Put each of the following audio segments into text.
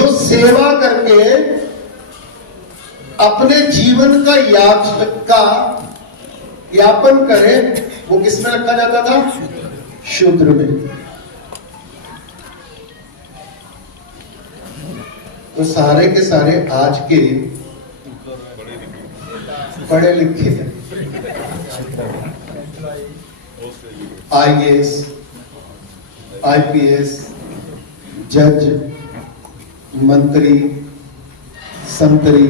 जो सेवा करके अपने जीवन का यापन करे, वो किसमें रखा जाता था? शूद्र में। तो सारे के सारे आज के पढ़े लिखे IAS, IPS, जज, मंत्री, संतरी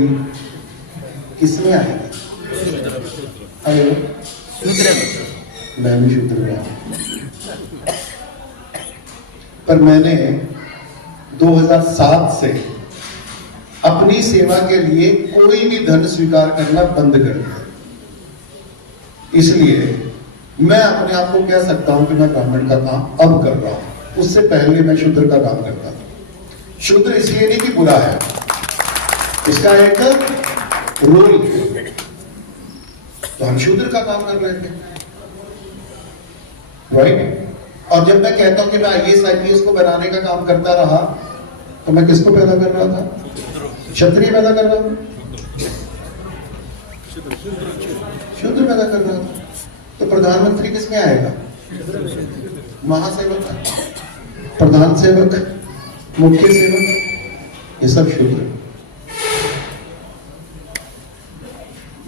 किसमें आएंगे? हेलो, मैं भी शूद्र में। पर मैंने 2007 से अपनी सेवा के लिए कोई भी धन स्वीकार करना बंद कर दिया। इसलिए मैं अपने आप को कह सकता हूं कि मैं ब्राह्मण का काम अब कर रहा हूं। उससे पहले मैं शूद्र का काम करता था। शूद्र इसलिए नहीं कि बुरा है, इसका एक रोल है। तो हम शूद्र का काम कर रहे थे, राइट? और जब मैं कहता हूं कि मैं IAS IPS को बनाने का काम करता रहा, तो मैं किसको पैदा कर रहा था? क्षत्रिय पैदा कर रहा हूं, शूद्र पैदा कर रहा था। तो प्रधानमंत्री किसमें आएगा? महासेवक, प्रधान सेवक, मुख्य सेवक, ये सब शूद्र।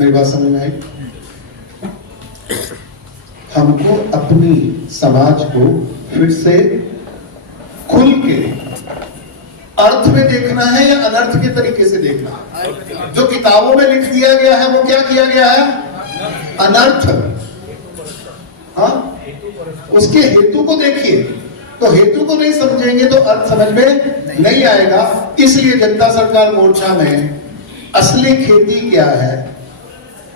मेरी बात समझ में आई? हमको अपनी समाज को फिर से खुल के अर्थ में देखना है या अनर्थ के तरीके से देखना है? जो किताबों में लिख दिया गया है वो क्या किया गया है? अनर्थ। हाँ, उसके हेतु को देखिए। तो हेतु को नहीं समझेंगे तो अर्थ समझ में नहीं आएगा। इसलिए जनता सरकार मोर्चा में असली खेती क्या है,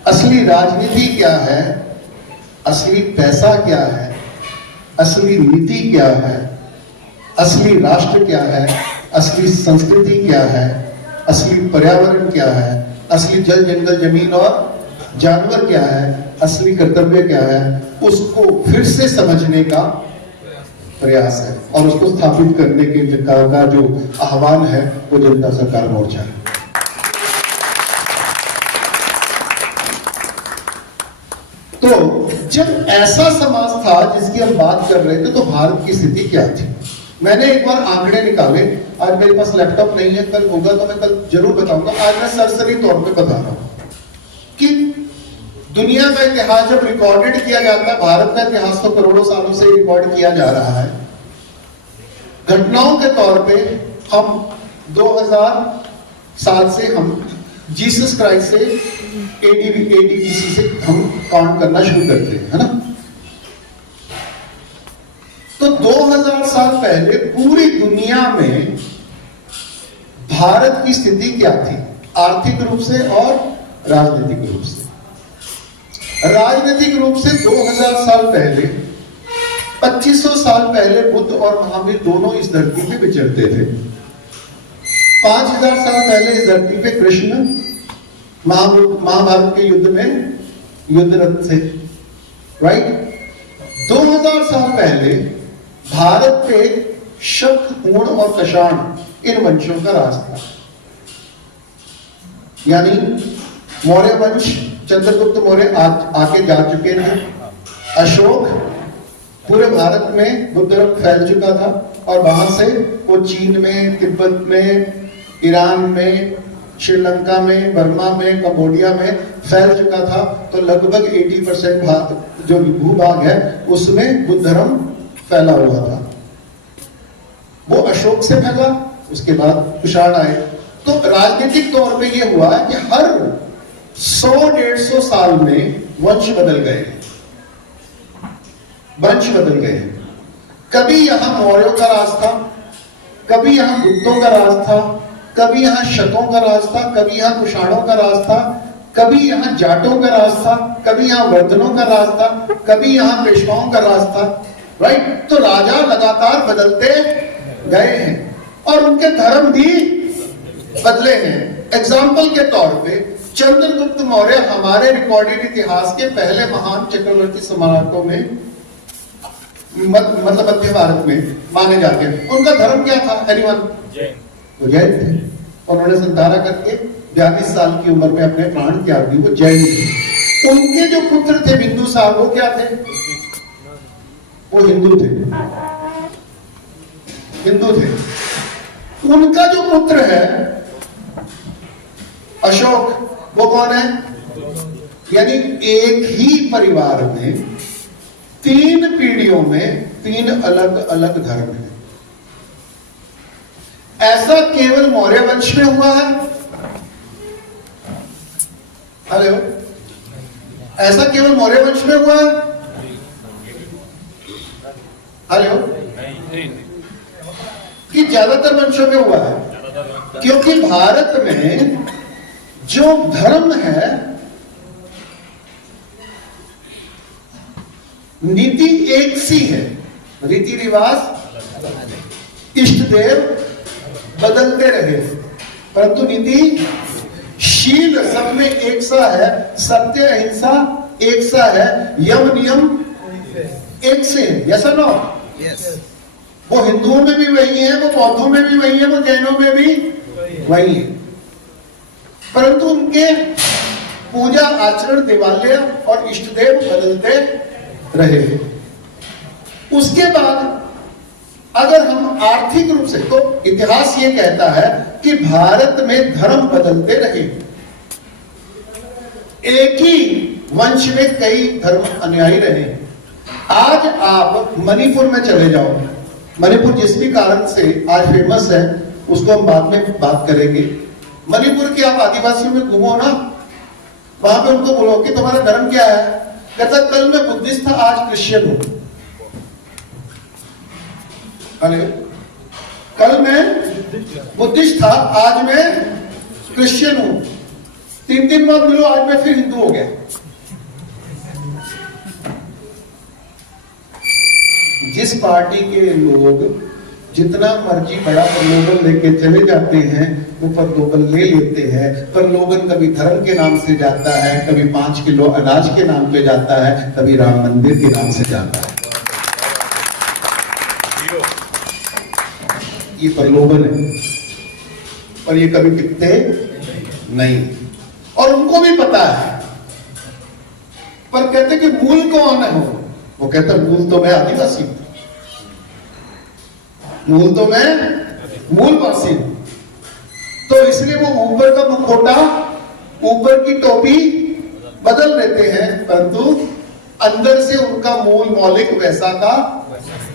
असली राजनीति क्या है, असली पैसा क्या है, असली नीति क्या है, असली राष्ट्र क्या है, असली संस्कृति क्या है, असली पर्यावरण क्या है, असली जल जंगल जमीन और जानवर क्या है, असली कर्तव्य क्या है, उसको फिर से समझने का प्रयास है। और उसको स्थापित करने के का जो आह्वान है वो जनता सरकार मोर्चा है। तो जब ऐसा समाज था जिसकी हम बात कर रहे थे, तो भारत की स्थिति क्या थी? मैंने एक बार आंकड़े निकाले। आज मेरे पास लैपटॉप नहीं है, कल होगा तो मैं कल जरूर बताऊंगा। आज मैं सरसरी तौर पे बता रहा हूं कि दुनिया का इतिहास जब रिकॉर्डेड किया जाता है, भारत का इतिहास तो करोड़ों सालों से रिकॉर्ड किया जा रहा है। घटनाओं के तौर पे हम 2000 साल से हम जीसस क्राइस्ट से ADBC से हम काउंट करना शुरू करते हैं, है ना? तो 2000 साल पहले पूरी दुनिया में भारत की स्थिति क्या थी, आर्थिक रूप से और राजनीतिक रूप से? राजनीतिक रूप से 2000 साल पहले, 2500 साल पहले बुद्ध और महावीर दोनों इस धरती पे विचरते थे। 5000 साल पहले इस धरती पे कृष्ण महाभारत के युद्ध में युद्धरत थे, राइट? 2000 साल पहले भारत पे शक, हूण और कषाण इन वंशों का राज था। यानी मौर्य वंश, चंद्रगुप्त मौर्य आके जा चुके थे। अशोक पूरे भारत में बुद्ध धर्म फैल चुका था और वहां से वो चीन में, तिब्बत में, ईरान में, श्रीलंका में, बर्मा में, कंबोडिया में फैल चुका था। तो लगभग 80% जो भूभाग है उसमें बुद्ध धर्म फैला हुआ था। वो अशोक से फैला, उसके बाद कुषाण आए। तो राजनीतिक तौर पे ये हुआ कि हर 100-150 साल में वंश बदल गए, वंश बदल गए। कभी यहां मौर्यों का राज था, कभी यहां गुप्तों का राज था, कभी यहां शकों का राज था, कभी यहां कुषाणों का राज था, कभी यहां जाटों का राज था, कभी यहां वर्धनों का राज था, कभी यहां पेशवाओं का राज था, राइट? तो राजा लगातार बदलते गए हैं और उनके धर्म भी बदले हैं। एग्जाम्पल के तौर पे चंद्रगुप्त मौर्य हमारे रिकॉर्डेड इतिहास के पहले महान चक्रवर्ती सम्राटों में मतलब मध्य भारत में माने जाते हैं। उनका धर्म क्या था? एनीवन? वो जैन थे। उन्होंने संतारा करके 42 साल की उम्र में अपने प्राण त्याग दिए, वो जैन थे। उनके जो पुत्र थे बिंदु साहब, वो क्या थे? वो हिंदू थे, हिंदू थे। उनका जो पुत्र है अशोक, वो कौन है? यानी एक ही परिवार में 3 पीढ़ियों में 3 अलग अलग धर्म है। ऐसा केवल मौर्य वंश में हुआ है? हेलो, ऐसा केवल मौर्य वंश में हुआ है? हेलो, कि ज्यादातर वंशों में हुआ है? क्योंकि भारत में जो धर्म है, नीति एक सी है, रीति रिवाज इष्ट देव बदलते रहे, परंतु नीति शील सब में एक सा है, सत्य अहिंसा एक सा है, यम नियम एक से है। यस और नो? यस। वो हिंदुओं में भी वही है, वो बौद्धों में भी वही है, वो जैनों में भी वही है, परंतु उनके पूजा आचरण देवालय और इष्ट देव बदलते रहे। उसके बाद अगर हम आर्थिक रूप से, तो इतिहास ये कहता है कि भारत में धर्म बदलते रहे। एक ही वंश में कई धर्म अनुयायी रहे। आज आप मणिपुर में चले जाओ, मणिपुर जिस भी कारण से आज फेमस है उसको हम बाद में बात करेंगे। मणिपुर के आप आदिवासियों में घूमो ना, वहां पे उनको बोलो कि तुम्हारा धर्म क्या है, कहता कल मैं बुद्धिस्ट था आज क्रिश्चियन हूं। अरे कल मैं बुद्धिस्ट था आज मैं क्रिश्चियन हूं, 3 दिन बाद मिलो आज मैं फिर हिंदू हो गया। जिस पार्टी के लोग जितना मर्जी बड़ा प्रलोभन लेके चले जाते हैं, वो प्रलोभन ले लेते हैं। प्रलोभन कभी धर्म के नाम से जाता है, कभी 5 किलो अनाज के नाम पे जाता है, कभी राम मंदिर के नाम से जाता है। ये प्रलोभन है और ये कभी टिकते नहीं, और उनको भी पता है। पर कहते कि मूल कौन है? वो कहता मूल तो मैं आदिवासी हूं, मूल तो मैं मूलवासी हूं। तो इसलिए वो ऊपर का मुखौटा, ऊपर की टोपी बदल लेते हैं, परंतु अंदर से उनका मूल मौलिक वैसा का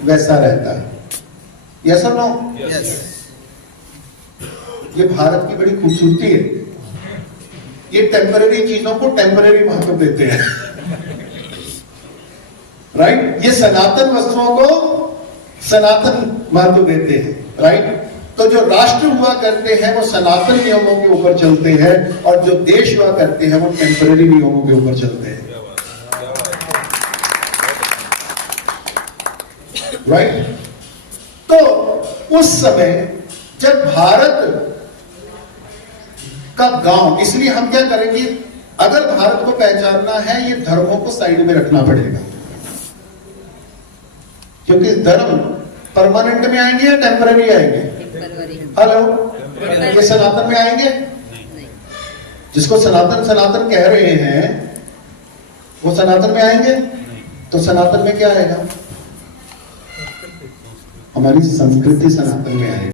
वैसा रहता है। यस और नो? यस। ये भारत की बड़ी खूबसूरती है। ये टेम्पररी चीजों को टेम्पररी महत्व देते हैं, राइट? ये सनातन वस्तुओं को सनातन महत्व देते हैं, राइट? तो जो राष्ट्र हुआ करते हैं वो सनातन नियमों के ऊपर चलते हैं, और जो देश हुआ करते हैं वो टेम्पररी नियमों के ऊपर चलते हैं, राइट? तो उस समय जब भारत का गांव, इसलिए हम क्या करेंगे, अगर भारत को पहचानना है ये धर्मों को साइड में रखना पड़ेगा, क्योंकि धर्म परमानेंट में आएंगे या टेम्पररी आएंगे? हेलो, ये सनातन में आएंगे? जिसको सनातन सनातन कह रहे हैं वो सनातन में आएंगे? तो सनातन में क्या आएगा? हमारी संस्कृति सनातन में आएगी।